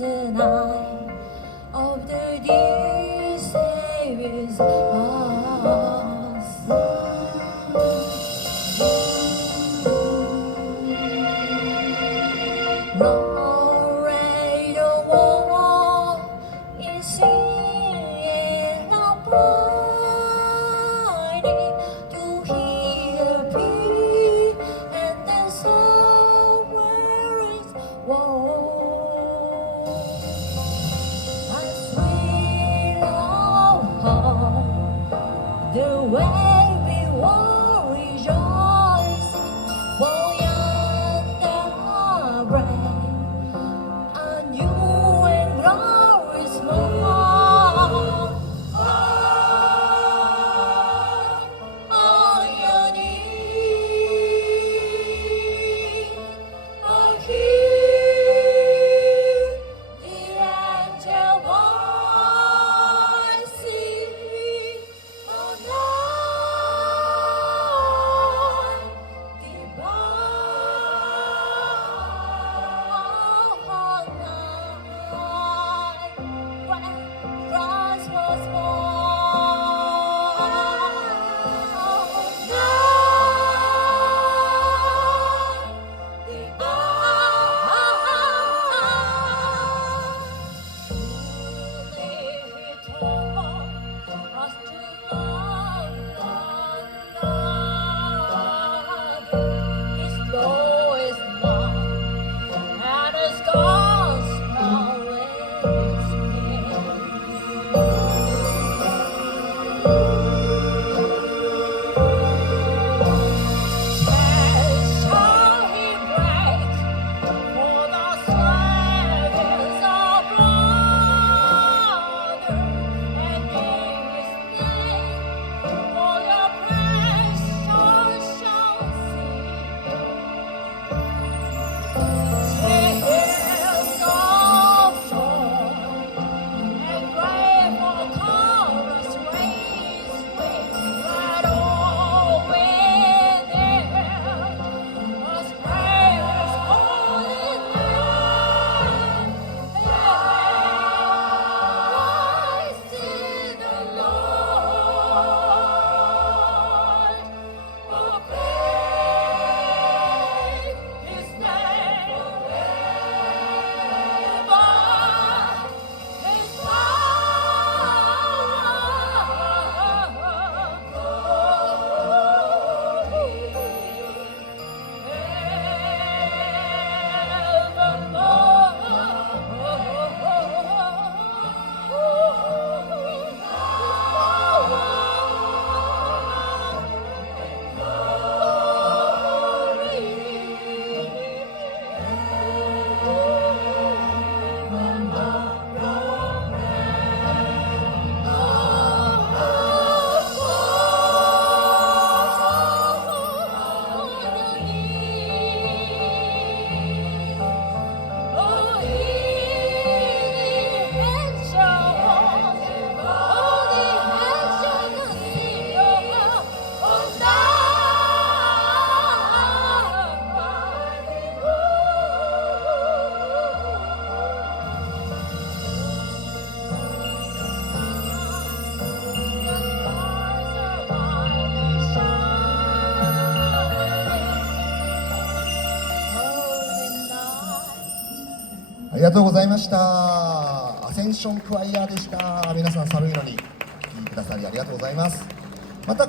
the night of the dear Savior's cross. No radio war is singing abiding to hear peace and then somewhere is war. As we love home, the way we were rejoicing, for yonder break a new and glorious morn. On your knees, I hear the angel voice sing, "Oh, night divine, when Christ was born. Night divine, truly He taught us to love one another. His law is love, and His gospel is peace. Shall He break for the slavers of brother, and in His name all your precious shall sing. Hymns of joy and grateful chorus raise with that all within us prayers calling name. Christ is the Lord. Oh, praise His name forever. Hisありがとうございました。アセンションクワイヤーでした。皆さん寒いのに聞いてくださりありがとうございます。また